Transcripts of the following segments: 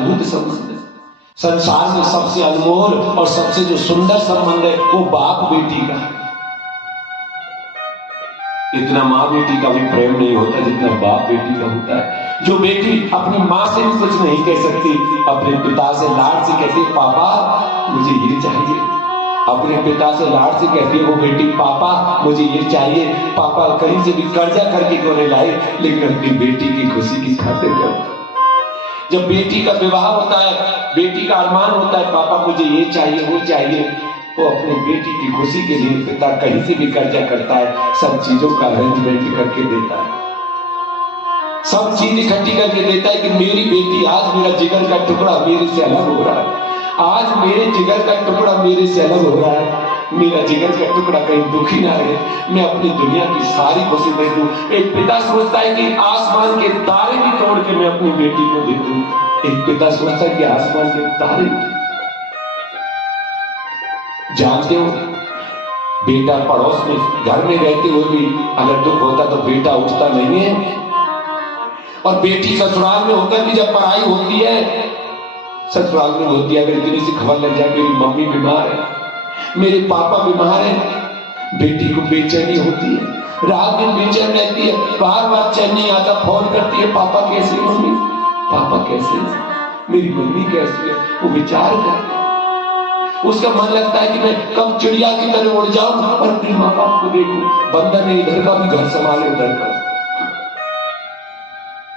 अद्भुत संबंध है। संसार में सबसे अनमोल और सबसे जो सुंदर संबंध है वो बाप बेटी का है। इतना माँ बेटी का भी प्रेम नहीं होता जितना बाप बेटी का होता है। जो बेटी अपनी माँ से भी कुछ नहीं कह सकती, अपने पिता से लाड से कहती है पापा मुझे ये चाहिए। अपने पिता से लाड से कहती है वो बेटी पापा मुझे ये चाहिए। पापा कहीं से भी कर्जा करके क्यों नहीं लाए, लेकिन अपनी बेटी की खुशी की खातिर करता। जब बेटी का विवाह होता है, बेटी का अरमान होता है पापा मुझे ये चाहिए वो चाहिए, वो अपनी बेटी की खुशी के लिए पिता कहीं से भी कर्जा करता है, सब चीजों का अरेंजमेंट करके देता है, सब चीज इकट्ठी करके देता है कि मेरी बेटी आज मेरा जिगर का टुकड़ा मेरे से अलग हो रहा है, आज मेरे जिगर का टुकड़ा मेरे से अलग हो रहा है, मेरा जिगर का टुकड़ा कहीं दुखी ना रहे, मैं अपनी दुनिया की सारी खुशी दे दूं। एक पिता सोचता है कि आसमान के तारे भी तोड़ के मैं अपनी बेटी को दे दूं। एक पिता सोचता है कि आसमान के तारे। जानते हो बेटा पड़ोस में घर में रहते हुए भी अगर दुख होता तो बेटा उठता नहीं है, और बेटी ससुराल में होकर भी जब पढ़ाई होती है, ससुराल में होती है, अगर किसी से खबर लग जाए मेरी मम्मी बीमार है, मेरे पापा बीमार है, बेटी को बेचैनी होती है, रात दिन बेचैन रहती है, बार बार चैन नहीं आता, फोन करती है पापा कैसे है मम्मी, पापा कैसे है, मेरी मम्मी कैसी है, वो विचार करती है। उसका मन लगता है कि मैं कब चिड़िया की तरह उड़ जाऊं और अपने माँ बाप को देखूं। बंदर ने इधर का भी घर संभाले उधर का,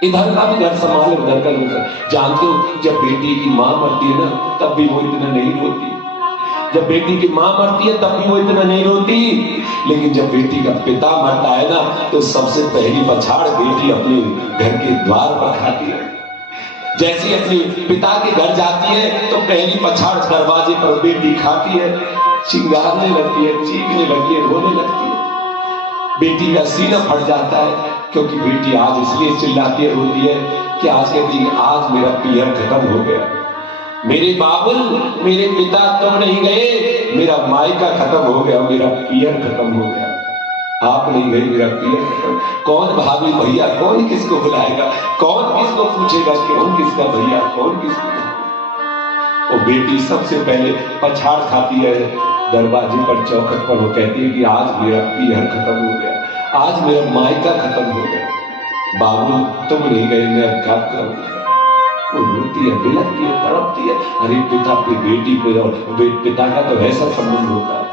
इधर का भी घर संभाले उधर का उधर। जानते हो जब बेटी की माँ मरती है ना तब भी वो इतना नहीं रोती, जब बेटी की माँ मरती है तब भी वो इतना नहीं रोती, लेकिन जब बेटी का पिता मरता है ना तो सबसे पहली पछाड़ बेटी अपने घर के द्वार पर खाती है। जैसे अपने पिता के घर जाती है तो पहली पछाड़ दरवाजे पर बेटी खाती है, चिंगारने लगती है, चीखने लगती है, रोने लगती है। बेटी का सीना फट जाता है क्योंकि बेटी आज इसलिए चिल्लाती है रोती है कि आज कहती है आज मेरा पियर खत्म हो गया, मेरे बाबुल मेरे पिता तो नहीं गए, मेरा मायका खत्म हो गया, मेरा पियर खत्म हो गया, आप नहीं गए मेरा पियर खत्म। कौन भाभी भैया, कौन किसको बुलाएगा, कौन किसको पूछेगा कौन किसका भैया, कौन किसको। वो बेटी सबसे पहले पछाड़ खाती है दरवाजे पर, चौखट पर, वो कहती है कि आज मेरा पियर खत्म हो गया, आज मेरा मायका खत्म हो गया, बाबू तुम नहीं गए मैं अब क्या करूंगा। वो रोती है, बिलखती है, तड़पती है। अरे पिता पे बेटी पे, और पिता का तो ऐसा संबंध होता है,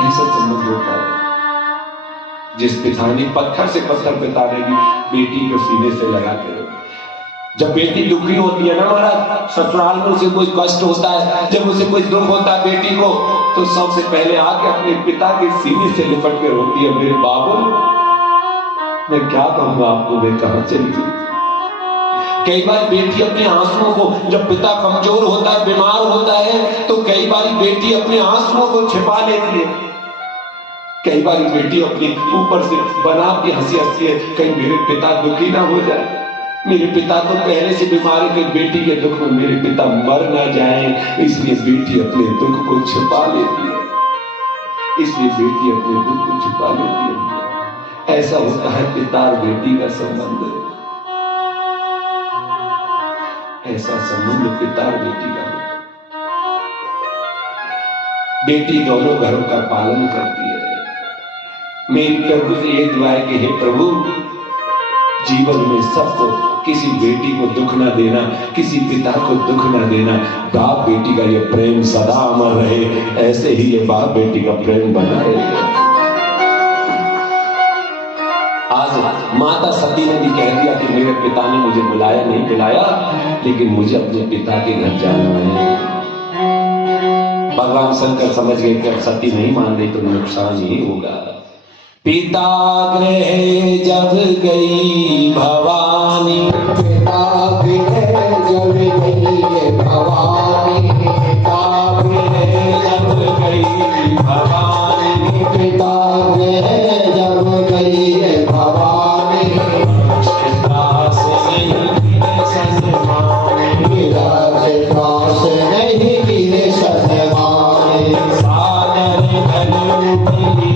ऐसा संबंध होता है जिस पिता ने पत्थर से पत्थर पिता ने भी बेटी को सीने से लगा के रखा। जब बेटी दुखी होती है ना महाराज, ससुराल में उसे कोई कष्ट होता है, जब उसे कोई दुख होता है बेटी को, तो सबसे पहले आके अपने पिता के सीने से लिपट के रोती है, मेरे बाबू मैं क्या कहूंगा आपको, मैं कहां चली गई। कई बार बेटी अपने आंसुओं को, जब पिता कमजोर होता है बीमार होता है तो कई बार बेटी अपने आंसुओं को छिपा लेती है, कई बार बेटी अपने ऊपर से बना के हंसी हंसती है कहीं मेरे पिता दुखी ना हो जाए, मेरे पिता तो पहले से बीमार है, कि बेटी के दुख में मेरे पिता मर ना जाए, इसलिए बेटी अपने दुख को छिपा लेती है, इसलिए बेटी अपने दुख को छिपा लेती है। ऐसा होता है पिता और बेटी का संबंध, ऐसा संबंध पिता और बेटी का होता है। बेटी दोनों घरों का पालन करती है। मेरी प्रभु से ये दुआ है कि हे प्रभु जीवन में सबको, किसी बेटी को दुख ना देना, किसी पिता को दुख ना देना, बाप बेटी का ये प्रेम सदा अमर रहे, ऐसे ही ये बाप बेटी का प्रेम बना रहे। आज माता सती ने भी कह दिया कि मेरे पिता ने मुझे बुलाया नहीं बुलाया, लेकिन मुझे अपने पिता के घर जाना है। भगवान शंकर समझ गए कि अब सती नहीं मान रही तो नुकसान ही होगा। पिता गृह जब गई भवानी, पिता गृह जब गई भवानी, पिता गृह जब गई भवानी, पिता गृह जब गई भवानी, दास नहीं सनमानी, दास नहीं गिरे सनमानी, सादर धनुषी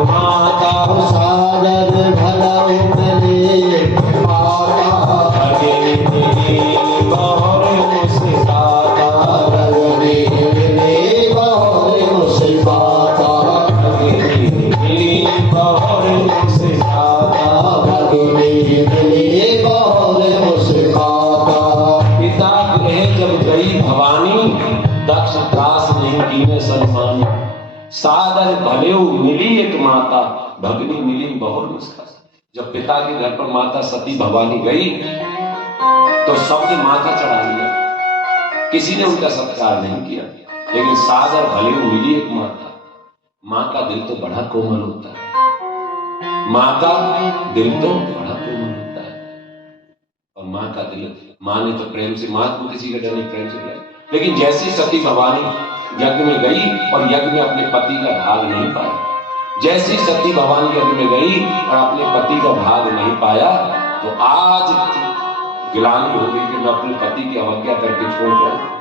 माता, सादर भला माता, सन्मान। सादर भलेऊ मिली एक माता, भगनी मिली बहुत मुस्कान। जब पिता के घर पर माता सती भवानी गई तो सबने माथा चढ़ा लिया, किसी ने उनका सत्कार नहीं किया। लेकिन सादर भलेऊ मिली एक माता। माँ का दिल तो बड़ा कोमल होता है, माँ का दिल तो बड़ा कोमल होता है। और माँ का दिल, माँ ने तो प्रेम से, माँ को किसी का डर नहीं, प्रेम से बुलाया। लेकिन जैसी सती भवानी यज्ञ में गई और यज्ञ में अपने पति का भाग नहीं पाया, जैसी सती भवानी यज्ञ में गई और अपने पति का भाग नहीं पाया, तो आज गिलानी हो गई कि मैं अपने पति की अवज्ञा करके छोड़ रहा हूं।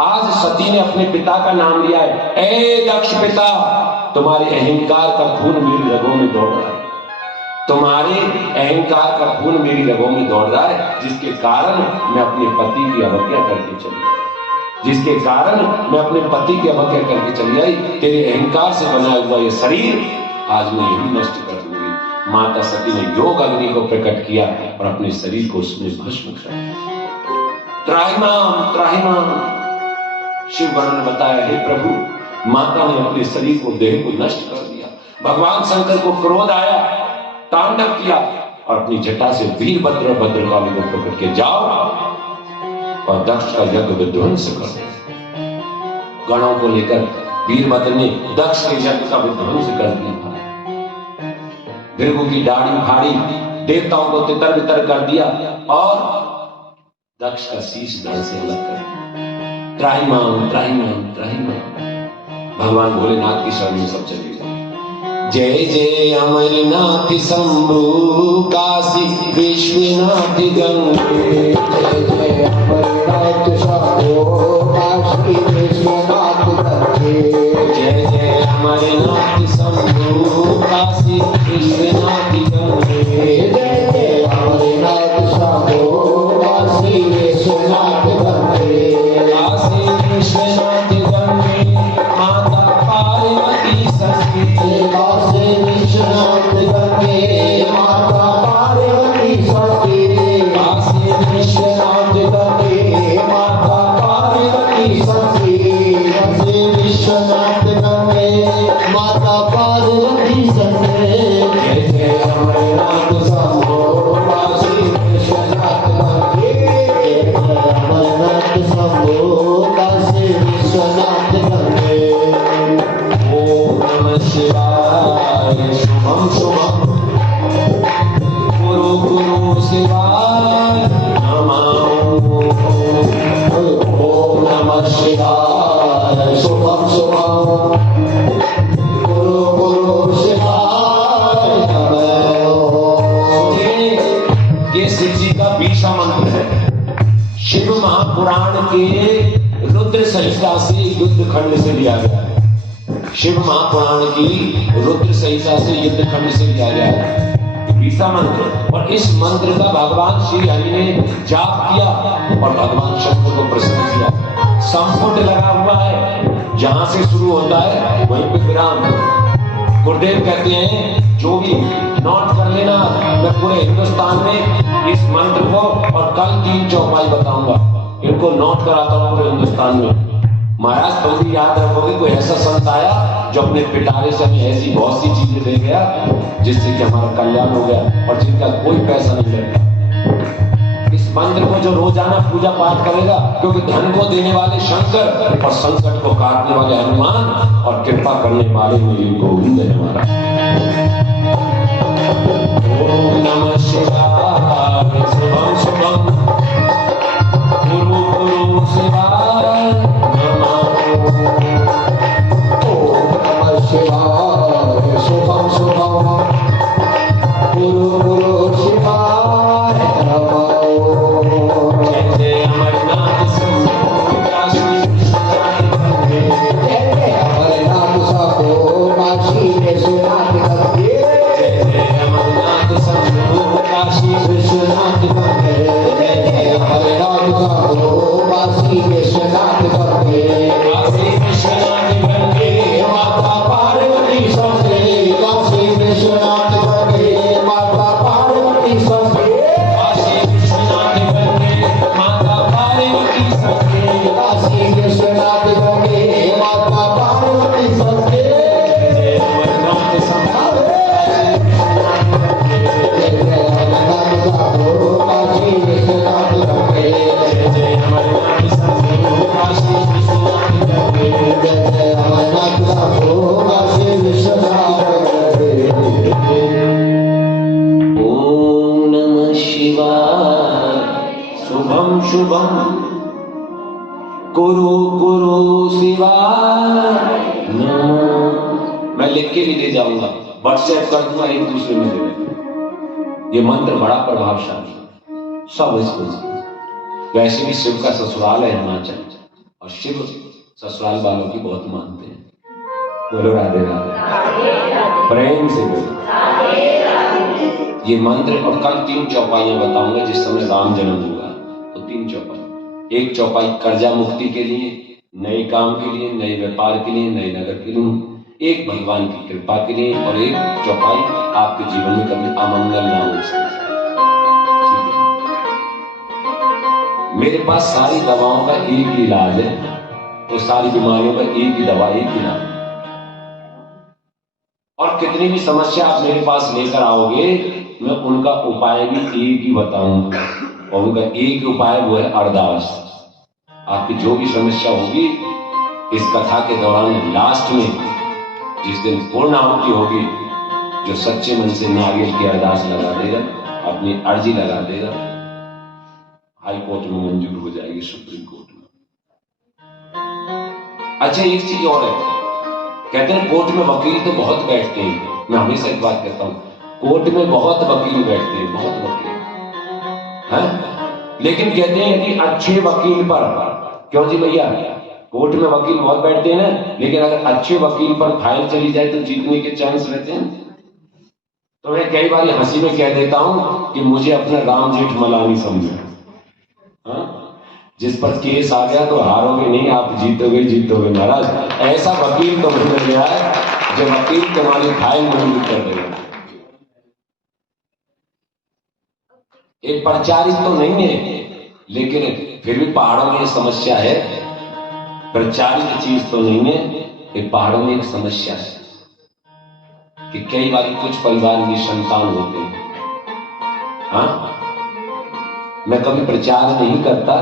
आज सती ने अपने पिता का नाम लिया है, ए दक्ष पिता, तुम्हारे अहंकार का खून मेरी रगों में दौड़ रहा है, तुम्हारे अहंकार का खून मेरी रगों में दौड़ रहा है, जिसके कारण मैं अपने पति की अवज्ञा करके चली आई, जिसके कारण मैं अपने पति की अवज्ञा करके चली आई। तेरे अहंकार से बना हुआ ये शरीर आज मैं यही नष्ट कर दूंगी। माता सती ने योग अग्नि को प्रकट किया और अपने शरीर को उसमें भस्म कर दिया। त्राहिमाम त्राहिमाम, शिव भगवान ने बताया, हे प्रभु, माता ने अपने शरीर को, देह को नष्ट कर दिया। भगवान शंकर को क्रोध आया, तांडव किया और अपनी जटा से वीरभद्र और भद्रकाली को पकड़ के जाओ और दक्ष का यज्ञ विध्वंस कर दो। गणों को लेकर वीरभद्र ने दक्ष के यज्ञ का विध्वंस कर दिया। भृगु की दाढ़ी उखाड़ी, देवताओं को तितर बितर कर दिया और दक्ष का शीश धड़ से अलग कर दिया। त्राहिमाम त्राहिमाम त्राहिमाम। भगवान भोलेनाथ की शरण में सब चले गए। जय जय अमरनाथ शंभु, काशी विश्वनाथ गंगे। जय जय अमरनाथ शंभु, काशी विश्वनाथ गंगे। जय जय अमरनाथ शंभु, काशी विश्वनाथ गंगे। जय जय अमरनाथ शंभु, काशी विश्वनाथ गंगे। विश्वनाथ गंगे, माता पार्वती सती। काशी विश्वनाथ गंगे, माता पार्वती सती। काशी विश्वनाथ गंगे, माता पार्वती सती। काशी विश्वनाथ गंगे, माता पार्वती सती। जय जय अमरनाथ शंभो, काशी विश्वनाथ गंगे। जय जय अमरनाथ शंभो, विश्वनाथ गंगे। ओम नमः शिवाय, शुभम शुभम, गुरु गुरु शिवाय नमः। ओम नमः शिवाय, शुभम शुभम, गुरु गुरु शिवाय नमः। ये शिव जी का 20वां मंत्र है। शिव महापुराण के रुद्र संहिता से युद्ध खंड से लिया गया है। शिव महापुराण की रुद्र संहिता से युद्ध खंड से लिया गया है 20वां मंत्र। और इस मंत्र का भगवान श्री हरि ने जाप किया और भगवान शंकर को प्रसन्न किया। संपुट लगा हुआ है, जहां से शुरू होता है वहीं पे विराम। गुरुदेव कहते हैं जो भी नोट कर लेना, मैं पूरे हिंदुस्तान में इस मंत्र को और कल 3 चौपाई बताऊंगा, इनको नोट कराता हूं पूरे हिंदुस्तान में। महाराज तुम भी याद रखोगे, कोई ऐसा संत आया जो अपने पिटारे से हमें ऐसी बहुत सी चीजें दे गया जिससे कि हमारा कल्याण हो गया और जिनका कोई पैसा नहीं लगता। इस मंत्र को जो रोजाना पूजा पाठ करेगा, क्योंकि धन को देने वाले शंकर और संकट को काटने वाले हनुमान और कृपा करने वाले मेरी गोविंद है हमारा। ओम नमः शिवाय, शुभम शुभम, गुरु गुरु शिवाय नमः। ओम नमः शिवाय, शुभम शुभम, गुरु गुरु शिवाय नमः। जय जय अमरनाथ शंभो, काशी विश्वनाथ गंगे। जय जय अमरनाथ शंभो, काशी विश्वनाथ गंगे। जय जय अमरनाथ शंभो, काशी विश्वनाथ गंगे। जय जय अमरनाथ शंभो, काशी विश्वनाथ गंगे। काशी विश्वनाथ गंगे, माता पार्वती सती। काशी विश्वनाथ गंगे, माता पार्वती सती। काशी विश्वनाथ गंगे, माता पार्वती सती। काशी विश्वनाथ गंगे, माता शुभम शुभम कुरु कुरु शिवाय नमः। मैं लिख के भी दे जाऊंगा, व्हाट्सएप कर दूंगा, एक दूसरे में दे देंगे। ये मंत्र बड़ा प्रभावशाली, सब इसको। वैसे भी शिव का ससुराल है हिमाचल, और शिव ससुराल वालों की बहुत मानते हैं। बोलो राधे राधे, प्रेम से बोलो ये मंत्र। और कल 3 चौपाइयां बताऊंगा। जिस समय राम जन्म हुआ तो 3 चौपाई। एक चौपाई कर्जा मुक्ति के लिए, नए काम के लिए, नए व्यापार के लिए, नए नगर के लिए, एक भगवान की कृपा के लिए, और एक चौपाई आपके जीवन में कभी अमंगल ना हो सके। मेरे पास सारी दवाओं का एक ही इलाज है, तो सारी बीमारियों का एक ही दवा, एक ही इलाज। और कितनी भी समस्या आप मेरे पास लेकर आओगे, मैं उनका उपाय भी एक ही बताऊंगा, और उनका एक उपाय वो है अरदास। आपकी जो भी समस्या होगी इस कथा के दौरान लास्ट में, जिस दिन पूर्ण आहुति होगी, जो सच्चे मन से नारियल की अरदास लगा देगा, अपनी अर्जी लगा देगा, हाई कोर्ट में मंजूर हो जाएगी, सुप्रीम कोर्ट में। अच्छा, एक चीज और है, कहते हैं कोर्ट में वकील तो बहुत बैठते हैं। मैं हमेशा एक बात कहता हूं, कोर्ट में बहुत वकील बैठते हैं, बहुत वकील हैं, लेकिन कहते हैं यदि अच्छे वकील पर, क्यों जी भैया, कोर्ट में वकील बहुत बैठते हैं ना, लेकिन अगर अच्छे वकील पर फाइल चली जाए तो जीतने के चांस रहते हैं। तो मैं कई बार हंसी में कह देता हूं कि मुझे अपना राम जेठमलानी समझो। जिस पर केस आ गया तो हारोगे नहीं, आप जीतोगे जीतोगे महाराज। ऐसा वकील तो मिल गया है जो वकील तुम्हारी फाइल मंजूर कर देगा। एक प्रचारित तो नहीं है, लेकिन फिर भी पहाड़ों में समस्या है। प्रचारित चीज तो नहीं है, ये पहाड़ों में एक समस्या है कि कई बार कुछ परिवार में संतान होते हैं। हाँ, मैं कभी प्रचार नहीं करता,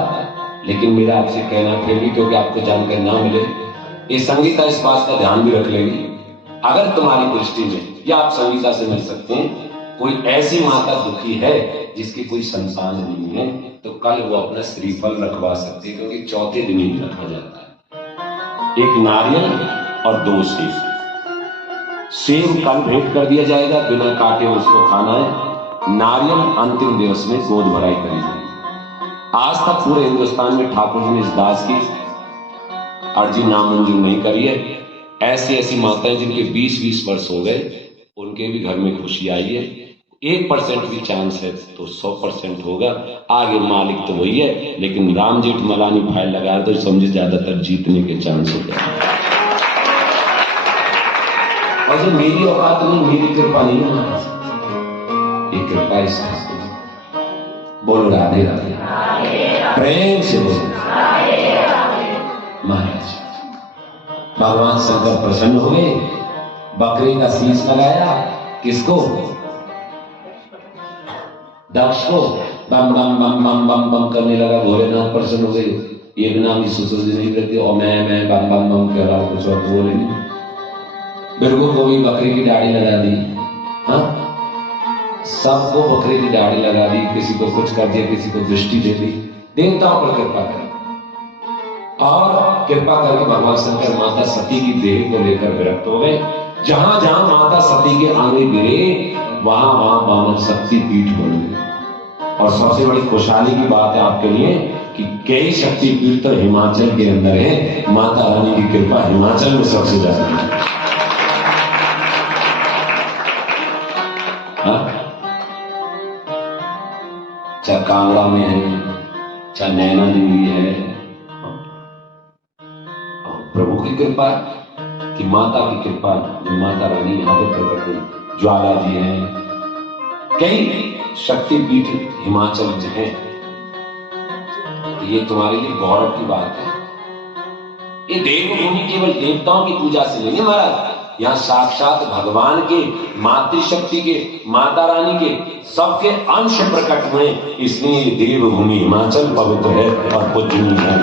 लेकिन मेरा आपसे कहना फिर भी, क्योंकि आपको जानकारी ना मिले, ये संगीता इस बात का ध्यान भी रख लेगी। अगर तुम्हारी दृष्टि में, या आप संगीता से मिल सकते हैं, कोई ऐसी माता दुखी है जिसकी कोई संतान नहीं है, तो कल वो अपना श्रीफल रखवा सकती है, क्योंकि चौथे दिन ही रखा जाता है। एक नारियल और 2 सेब। सेब कल भेंट कर दिया जाएगा, बिना काटे उसको खाना है। नारियल अंतिम दिवस में गोद भराई करी जाएगी। आज तक पूरे हिंदुस्तान में ठाकुर जी ने इस दास की अर्जी नामंजूर नहीं करी है। ऐसी ऐसी माताएं जिनके 20-20 वर्ष हो गए, उनके भी घर में खुशी आई है। 1% भी चांस है तो 100% होगा। आगे मालिक तो वही है, लेकिन राम जेठमलानी फाइल लगा तो समझे ज्यादातर जीतने के चांस हो गए। और जो मेरी औकात नहीं, मेरी कृपा नहीं है, ये कृपा इस बोलो राधे राधे, प्रेम से बोलो महाराज। भगवान शंकर प्रसन्न हुए, बकरे का शीश लगाया, किसको? दक्ष को। बम बम बम बम बम बम करने लगा, भोलेनाथ प्रसन्न हो गए। ये भी नाम सुसुर जी नहीं रहते, और मैं बम बम बम के अलावा कुछ और बोले नहीं। बिरगो को भी बकरी की दाढ़ी लगा दी। हाँ, सबको बकरी की दाढ़ी लगा दी, किसी को कुछ कर दिया, किसी को दृष्टि दे दी। देवताओं पर कृपा कर, और कृपा करके भगवान शंकर माता सती की देह को लेकर विरक्त हो गए। जहां जहां माता सती के आंगन गिरे, वहां वहां वामन शक्ति पीठ बन गई। और सबसे बड़ी खुशहाली की बात है आपके लिए कि कई शक्ति पीठ तो हिमाचल के अंदर है। माता रानी की कृपा हिमाचल में सबसे ज्यादा है। चाहे कांगड़ा में है, चाहे नैना देवी है, प्रभु की कृपा कि माता की कृपा, माता रानी यहाँ पे प्रकट हुई। ज्वाला जी हैं, कई शक्तिपीठ हिमाचल में हैं। ये तुम्हारे लिए गौरव की बात है। ये देवभूमि केवल देवताओं की पूजा से नहीं है महाराज, यहाँ साक्षात भगवान के, मातृशक्ति के, माता रानी के सबके अंश प्रकट हुए, इसलिए देवभूमि हिमाचल पवित्र है और पूजनीय है।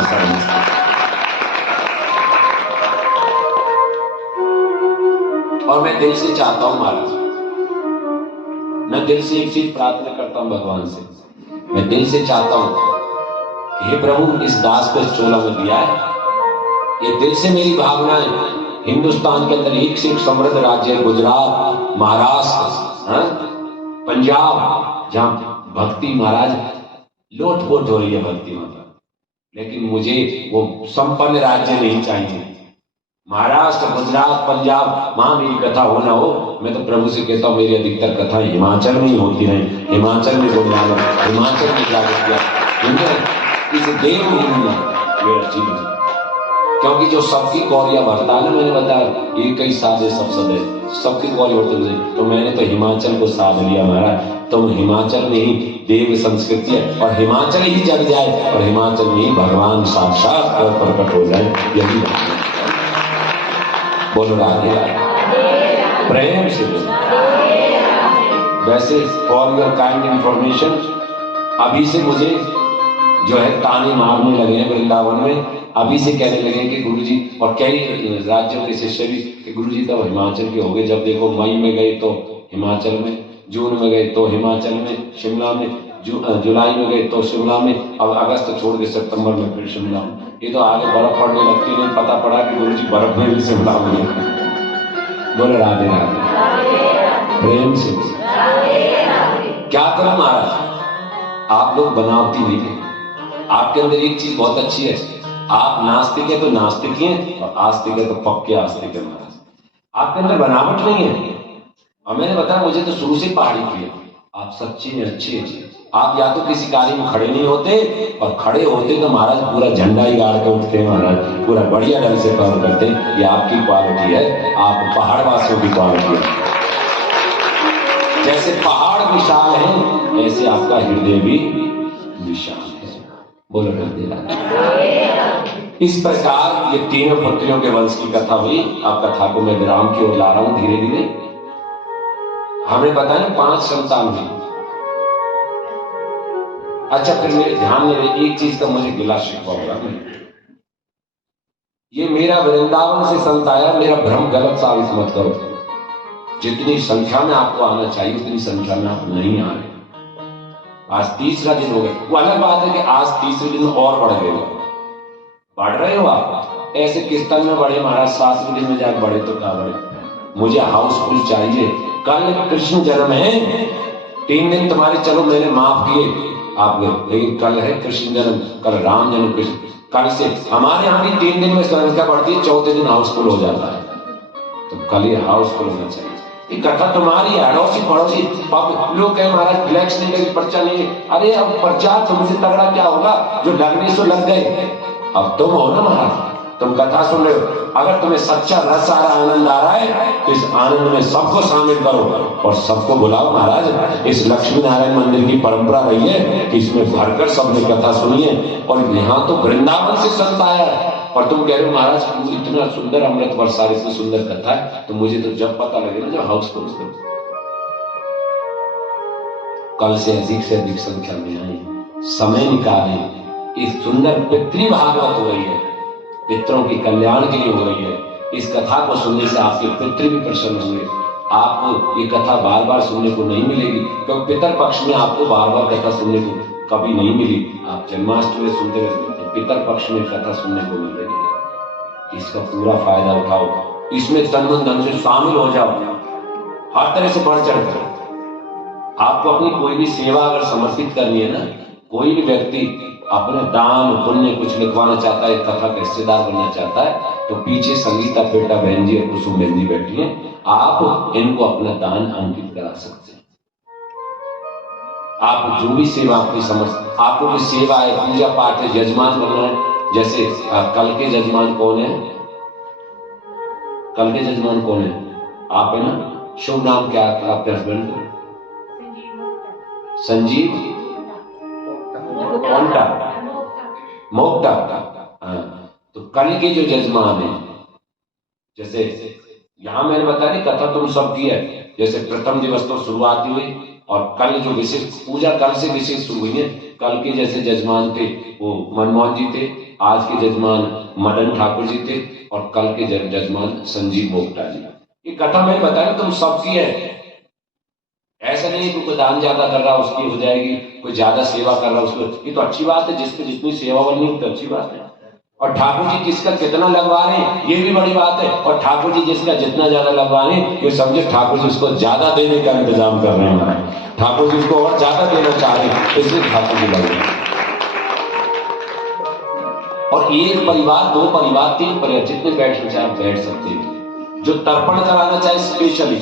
और मैं दिल से चाहता हूं महाराज, मैं दिल से एक चीज प्रार्थना करता हूं भगवान से, मैं दिल से चाहता हूं कि हे प्रभु, इस दास पे चोला में दिया है, ये दिल से मेरी भावना है। हिंदुस्तान के अंदर एक से एक समृद्ध राज्य है, गुजरात, महाराष्ट्र, पंजाब, जहां भक्ति महाराज लोटपोट हो रही है भक्ति माता, लेकिन मुझे वो संपन्न राज्य नहीं चाहिए। महाराष्ट्र, गुजरात, पंजाब, वहां मेरी कथा हो ना हो, मैं तो प्रभु से कहता हूं मेरी अधिकतर कथा हिमाचल में ही होती रहे, हिमाचल में गुरुनानक, हिमाचल में जागृत किया, इस देवभूमि में मेरा जीवन, क्योंकि जो सबकी कौरिया भरता है ना, मैंने बताया ये कई साधे सब सदे सबकी कौरिया भरते, तो मैंने तो हिमाचल को साध लिया महाराज। तुम हिमाचल में ही देव संस्कृति है, और हिमाचल ही जग जाए, और हिमाचल में ही भगवान साक्षात प्रकट हो जाए, यही बोलो राधे राधे, प्रेम से। वैसे फॉर योर काइंड इंफॉर्मेशन, अभी से मुझे जो है ताने मारने लगे हैं वृंदावन में, अभी से कहने लगे कि गुरुजी, और कई राज्यों के शिष्य भी कि गुरुजी तब हिमाचल के हो गए, जब देखो मई में गए तो हिमाचल में, जून में गए तो हिमाचल में, शिमला में, जुलाई में गए तो शिमला में, अब अगस्त छोड़ के सितंबर में फिर शिमला में। ये तो आगे बर्फ पड़ने लगती है, पता पड़ा कि गुरुजी बर्फ में भी शिमला में। बोले राधे राधे, प्रेम से। क्या करें महाराज, आप लोग बनावटी नहीं थे, आपके अंदर एक चीज बहुत अच्छी है, आप नास्तिक है तो नास्तिक ही हैं, और आस्तिक है तो पक्के आस्तिक है महाराज, आपके अंदर बनावट नहीं है। और मैंने बताया मुझे तो शुरू से पहाड़ी प्रिय, आप सच्चे हैं, अच्छे हैं, आप या तो किसी कार्य में खड़े नहीं होते, और खड़े होते तो महाराज पूरा झंडा ही गाड़ के उठते हैं महाराज, पूरा बढ़िया ढंग से काम करते हैं। ये आपकी क्वालिटी है, आप पहाड़ वासियों की क्वालिटी है। जैसे पहाड़ विशाल है, ऐसे आपका हृदय भी विशाल है। बोलो राधे राधे। इस प्रकार ये तीनों पुत्रियों के वंश की कथा हुई। अब कथा को मैं विराम की ओर ला रहा हूं धीरे धीरे। हमें बताएं 5 संतान हुई। अच्छा, फिर मेरे ध्यान में एक चीज का मुझे गिला शिकवा होगा, ये मेरा वृंदावन से संत आया, मेरा भ्रम गलत साबित मत करो। जितनी संख्या में आपको आना चाहिए उतनी संख्या में आप नहीं आ रहे। आज तीसरा दिन हो गया, वो अलग बात है कि आज तीसरे दिन और बढ़ गए, बढ़ रहे हो आप। ऐसे किस्तन में बढ़े महाराज, 7वें दिन में जाकर बढ़े तो क्या बढ़े। मुझे हाउसफुल चाहिए। कल कृष्ण जन्म है, 3 दिन तुम्हारे चलो मैंने माफ किए आप, लेकिन कल है कृष्ण जन्म, कल राम जन्म, कृष्ण कल से हमारे यहाँ भी 3 दिन में संख्या बढ़ती है, 4थे दिन हाउसफुल हो जाता है। तो कल ये हाउसफुल होना चाहिए। ये कथा तुम्हारी अड़ोसी पड़ोसी लोग कहे महाराज फ्लैक्स नहीं लगी, पर्चा नहीं। अरे अब पर्चा तुमसे तगड़ा क्या होगा, जो लगने से लग गए। अब तुम हो ना महाराज, तुम कथा सुन रहे हो, अगर तुम्हें सच्चा रस आ रहा, आनंद आ रहा है, तो इस आनंद में सबको शामिल करो और सबको बुलाओ महाराज। इस लक्ष्मी नारायण मंदिर की परंपरा रही है कि इसमें भरकर सबने कथा सुनी है। और यहाँ तो वृंदावन से संत आया है, और तुम कह रहे हो महाराज इतना सुंदर अमृत वर्षा, इतनी सुंदर कथा है, तो मुझे तो जब पता लगे ना जब हाउसफुल। कल से अधिक संख्या में आए, समय निकाले। इस सुंदर पितृ भागवत हो रही है, पितरों के कल्याण के लिए हो रही है। इस कथा को सुनने से आपके पितृ भी प्रसन्न होंगे। आपको ये कथा बार बार सुनने को नहीं मिलेगी, क्योंकि पितर पक्ष में आपको बार बार कथा सुनने को कभी नहीं मिली। आप जन्माष्टमी सुनते रहते, पितर पक्ष में कथा सुनने को मिल रही है। इसका पूरा फायदा उठाओ, इसमें तन मन धन से शामिल हो जाओ, हर तरह से बढ़ चढ़ कर। आपको अपनी कोई भी सेवा अगर समर्पित करनी है ना, कोई भी व्यक्ति अपने दान पुण्य कुछ लिखवाना चाहता है, कथा का हिस्सेदार बनना चाहता है, तो पीछे संगीता पेटा बहन जी और कुसुम बहन जी बैठी है, आप इनको अपना दान अंकित करा सकते हैं। आप जो भी सेवा आपकी समझ, आपको कोई सेवा है, पूजा पाठ है, यजमान बनना है। जैसे कल के यजमान कौन है, कल के यजमान कौन है? आप है ना। शुभ नाम क्या है आपके हस्बैंड का? संजीव मोक्ता। हाँ, तो कल के जो यजमान है, जैसे यहाँ मैंने बताया कथा तुम सबकी है। जैसे प्रथम दिवस तो शुरुआत हुई और कल जो विशेष पूजा कल से विशेष शुरू हुई है। कल के जैसे जजमान थे वो मनमोहन जी थे, आज के जजमान मदन ठाकुर जी थे और कल के जजमान संजीव बोगटा जी। ये कथा मैंने बताया तुम सबकी है। ऐसा नहीं कि कोई दान ज्यादा कर रहा उसकी हो जाएगी, कोई ज्यादा सेवा कर रहा उसको, ये तो अच्छी बात है। जिसपे जितनी सेवा बननी है तो अच्छी बात है। और ठाकुर जी किसका कितना लगवा रहे हैं ये भी बड़ी बात है। और ठाकुर जी जिसका जितना ज्यादा लगवा रहे हैं ये समझे ठाकुर जी उसको ज्यादा देने का इंतजाम कर रहे हैं। ठाकुर जी उसको और ज्यादा देना चाह रहे हैं, इसलिए ठाकुर जी लग रहे हैं। और एक परिवार, दो परिवार, तीन परिवार, जितने बैठना चाहे आप बैठ सकते हैं। जो तर्पण कराना चाहे स्पेशली,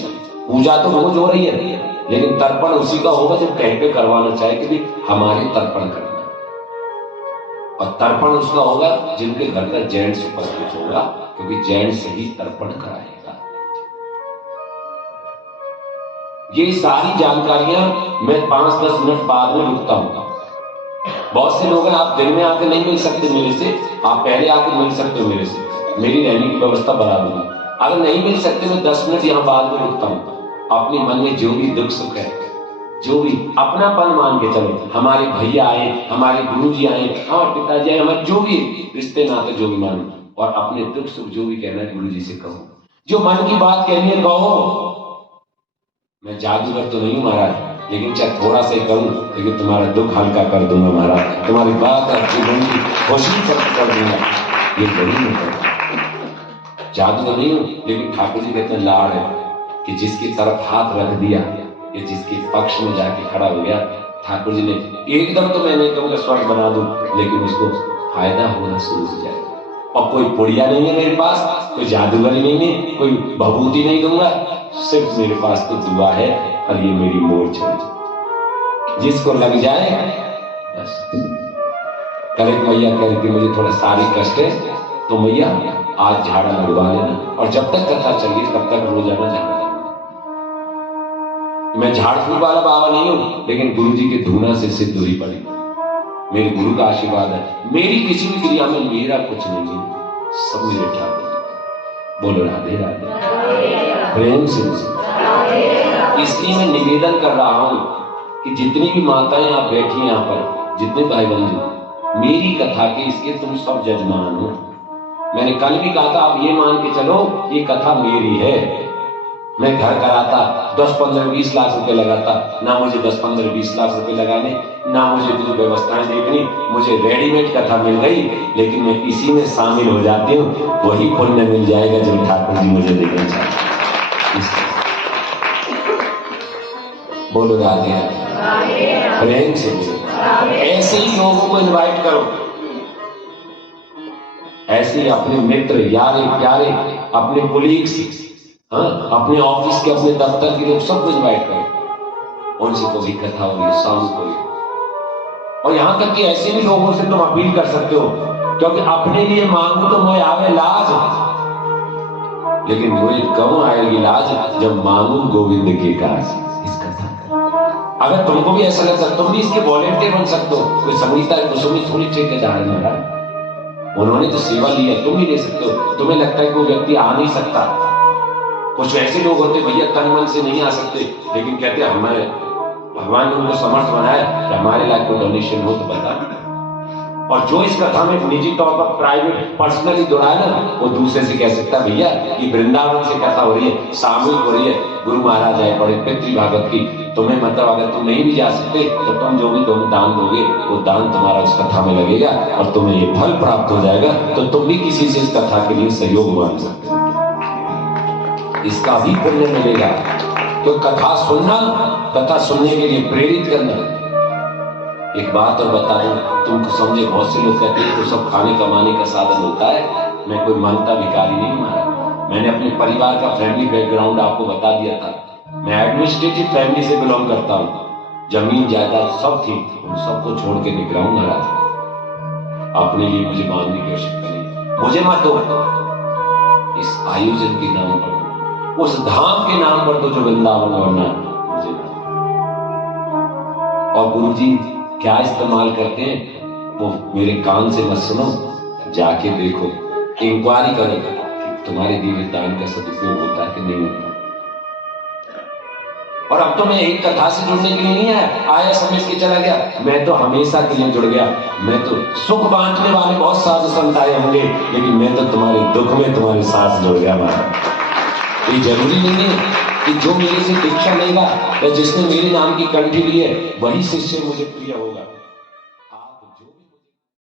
पूजा तो रोज हो रही है लेकिन तर्पण उसी का होगा जब कहीं पे करवाना चाहे कि भी हमारे तर्पण करना। और तर्पण उसका होगा जिनके घर का जेंट्स उपस्थित होगा, क्योंकि जेंट्स ही तर्पण कराएगा। ये सारी जानकारियां मैं 5-10 मिनट बाद में रुकता हूं। बहुत से लोग हैं आप दिन में आके नहीं मिल सकते मेरे से, आप पहले आके मिल सकते हो मेरे से, मेरी रहने की व्यवस्था बना दूंगा। अगर नहीं मिल सकते मैं 10 मिनट यहां बाद में रुकता हूं। अपने मन में जो भी दुख सुख है, जो भी अपनापन मान के चलो, हमारे भैया आए, हमारे गुरु जी आए, हमारे पिताजी आए, हमारे जो भी रिश्ते नाते जो भी मानो, और अपने दुख सुख जो भी कहना है गुरु जी से कहो, जो मन की बात कहनी है कहो। मैं जादूगर तो नहीं हूं महाराज, लेकिन चाहे थोड़ा सा ही करूं लेकिन तुम्हारा दुख हल्का कर दूंगा महाराज, तुम्हारी बात अच्छी होगी, खुशी कर दूंगा। ये जरूर नहीं करता, जादूगर नहीं हूं, लेकिन ठाकुर जी कहते लाड़ है कि जिसकी तरफ हाथ रख दिया या जिसके पक्ष में जाके खड़ा हो गया, ठाकुर जी ने एकदम तो मैं नहीं कहूंगा स्वर्ग बना दूं, लेकिन उसको फायदा होना शुरू हो जाएगा। और कोई पुड़िया नहीं है मेरे पास, कोई जादूगरी नहीं है, कोई भभूति नहीं दूंगा, सिर्फ मेरे पास तो दुआ है और ये मेरी मोर चली, जिसको लग जाए बस। कल एक मैया कह रही थी मुझे थोड़ा सारी कष्ट है तो मैया आज झाड़ा लगवा लेना, और जब तक कथा चली तब तक रोजाना झाड़ा। मैं झाड़ फूक वाला बाबा नहीं हूं, लेकिन गुरु जी के धूना से सिद्ध हुई पड़ी, मेरे गुरु का आशीर्वाद है। मेरी किसी भी क्रिया में मेरा कुछ नहीं है, सब मेरे ठाकुर। बोलो राधे राधे, प्रेम से। इसलिए मैं निवेदन कर रहा हूं कि जितनी भी माताएं आप बैठी हैं यहाँ पर, जितने भाई बंधु, मेरी कथा के इसके तुम सब जजमान हो। मैंने कल भी कहा था आप ये मान के चलो ये कथा मेरी है। मैं घर कराता 10, 15, 20 लाख रुपए लगाता, ना मुझे 10, 15, 20 लाख रुपए लगाने, ना मुझे इतनी व्यवस्थाएं देखनी, मुझे रेडीमेड कथा मिल गई, लेकिन मैं इसी में शामिल हो जाती हूँ, वही पुण्य मिल जाएगा जो ठाकुर जी मुझे देना चाहते। बोलो राधे राधे, प्रेम से बोलो। ऐसे ही लोगों को इनवाइट करो, ऐसे ही अपने मित्र, यारे प्यारे, अपने कोलीग्स, हाँ, अपने ऑफिस के, अपने दफ्तर के लोग सबको इनवाइट करो, उनसे कोई कथा होगी, शाम को। और यहां तक कि ऐसे भी लोगों से तुम अपील कर सकते हो, क्योंकि अपने लिए मांगू तो मुझे आवे लाज, लेकिन मुझे कब आएगी लाज जब मांगू गोविंद के काज। इस कथा अगर तुमको भी ऐसा लगता तुम भी इसके वॉलेंटियर बन सकते हो। कोई संगीता कुसुमी थोड़ी ठेकेदार है, उन्होंने तो सेवा ली है, तुम भी ले सकते हो। तुम्हें लगता है कोई व्यक्ति आ नहीं सकता, कुछ ऐसे लोग होते भैया तन मन से नहीं आ सकते, लेकिन कहते हमारे भगवान ने उनको समर्थ बनाया कि हमारे लायक कोई डोनेशन हो तो बता। और जो इस कथा में निजी तौर पर प्राइवेट पर्सनली जुड़ा है ना, वो दूसरे से कह सकता है भैया कि वृंदावन से कथा हो रही है, सामूहिक हो रही है, गुरु महाराज आए पड़े पितृभागवत की, तुम्हें मतलब अगर तुम नहीं भी जा सकते तो तुम जो भी तुम दान दोगे वो दान तुम्हारा उस कथा में लगेगा और तुम्हें ये फल प्राप्त हो जाएगा, तो तुम भी किसी से इस कथा के लिए सहयोग मांग सकते हो, इसका भी पुण्य मिलेगा। तो कथा सुनना, कथा सुनने के लिए प्रेरित करना। एक बात और बता दूं, तुमको समझे, बहुत से लोग कहते हैं तो सब खाने कमाने का साधन होता है। मैं कोई मांगता भिखारी नहीं हूं। मैंने अपने परिवार का फैमिली बैकग्राउंड आपको बता दिया था। मैं एडमिनिस्ट्रेटिव फैमिली से बिलोंग करता हूं, जमीन जायदाद सब थी, उन सबको छोड़ के निकला हूं महाराज। अपने लिए मुझे मांगने की आवश्यकता नहीं, मुझे मत दो, इस आयोजन के नाम पर, उस धाम के नाम पर तो जो वृंदावन बनना मुझे ना। और गुरु जी क्या इस्तेमाल करते हैं वो मेरे कान से मत सुनो, जाके देखो, इंक्वायरी करो कि तुम्हारे दिए दान का सदुपयोग होता है कि नहीं होता। और अब तो मैं एक कथा से जुड़ने के लिए नहीं आया समझ के चला गया, मैं तो हमेशा के लिए जुड़ गया। मैं तो सुख बांटने वाले बहुत साधु संत आए होंगे, लेकिन मैं तो तुम्हारे दुख में तुम्हारे साथ जुड़ गया महाराज। ये जरूरी नहीं है कि जो मेरे से दीक्षा लेगा या जिसने मेरे नाम की कंठी ली है वही शिष्य मुझे प्रिय होगा।